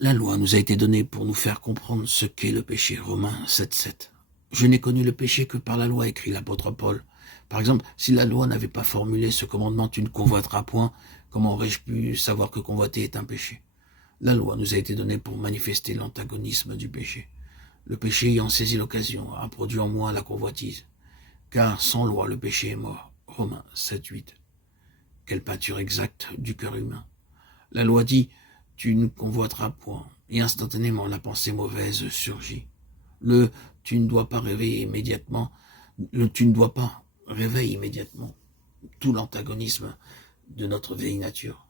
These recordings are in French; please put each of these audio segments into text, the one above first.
La loi nous a été donnée pour nous faire comprendre ce qu'est le péché. Romains 7,7. Je n'ai connu le péché que par la loi, écrit l'apôtre Paul. Par exemple, si la loi n'avait pas formulé ce commandement, tu ne convoiteras point, comment aurais-je pu savoir que convoiter est un péché? La loi nous a été donnée pour manifester l'antagonisme du péché. Le péché ayant saisi l'occasion a produit en moi la convoitise. Car sans loi, le péché est mort. Romains 7,8. Quelle peinture exacte du cœur humain. La loi dit, tu ne convoiteras point, et instantanément la pensée mauvaise surgit. Le tu ne dois pas réveiller immédiatement, le tu ne dois pas réveille immédiatement tout l'antagonisme de notre vieille nature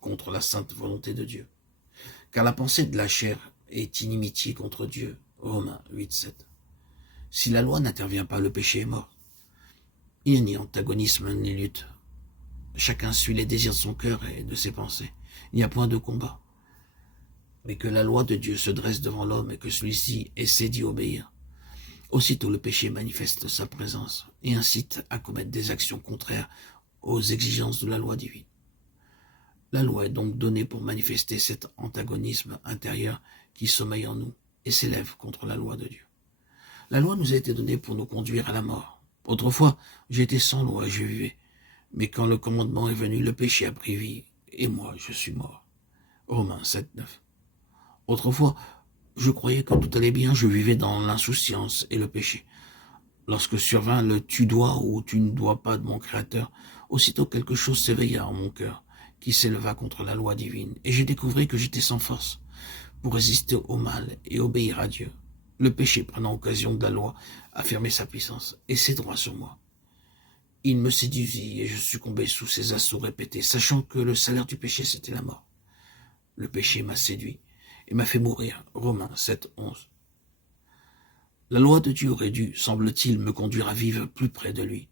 contre la sainte volonté de Dieu. Car la pensée de la chair est inimitié contre Dieu. Romains 8,7. Si la loi n'intervient pas, le péché est mort. Il n'y a ni antagonisme ni lutte. Chacun suit les désirs de son cœur et de ses pensées. Il n'y a point de combat. Mais que la loi de Dieu se dresse devant l'homme et que celui-ci essaie d'y obéir. Aussitôt le péché manifeste sa présence et incite à commettre des actions contraires aux exigences de la loi divine. La loi est donc donnée pour manifester cet antagonisme intérieur qui sommeille en nous et s'élève contre la loi de Dieu. La loi nous a été donnée pour nous conduire à la mort. Autrefois, j'étais sans loi et je vivais. Mais quand le commandement est venu, le péché a pris vie, et moi je suis mort. Romains 7,9. Autrefois, je croyais que tout allait bien, je vivais dans l'insouciance et le péché. Lorsque survint le tu dois ou tu ne dois pas de mon Créateur, aussitôt quelque chose s'éveilla en mon cœur, qui s'éleva contre la loi divine, et j'ai découvert que j'étais sans force pour résister au mal et obéir à Dieu. Le péché, prenant occasion de la loi, affirmait sa puissance et ses droits sur moi. Il me séduisit et je succombais sous ses assauts répétés, sachant que le salaire du péché, c'était la mort. Le péché m'a séduit et m'a fait mourir. Romains 7,11. La loi de Dieu aurait dû, semble-t-il, me conduire à vivre plus près de lui.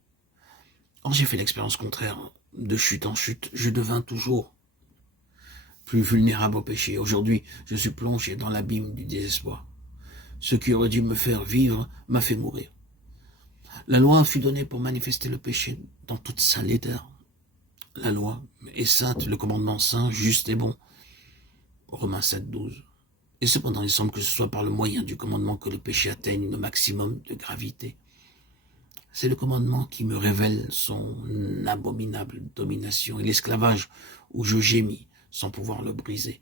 Or j'ai fait l'expérience contraire. De chute en chute, je devins toujours plus vulnérable au péché. Aujourd'hui, je suis plongé dans l'abîme du désespoir. Ce qui aurait dû me faire vivre m'a fait mourir. La loi fut donnée pour manifester le péché dans toute sa laideur. La loi est sainte, le commandement saint, juste et bon. Romains 7,12. Et cependant, il semble que ce soit par le moyen du commandement que le péché atteigne le maximum de gravité. C'est le commandement qui me révèle son abominable domination et l'esclavage où je gémis sans pouvoir le briser.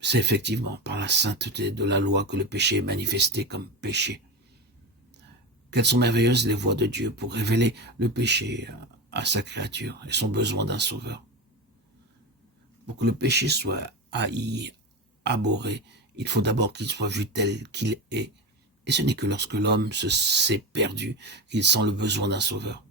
C'est effectivement par la sainteté de la loi que le péché est manifesté comme péché. Quelles sont merveilleuses les voies de Dieu pour révéler le péché à sa créature et son besoin d'un sauveur. Pour que le péché soit haï, abhorré, il faut d'abord qu'il soit vu tel qu'il est. Et ce n'est que lorsque l'homme s'est perdu qu'il sent le besoin d'un sauveur.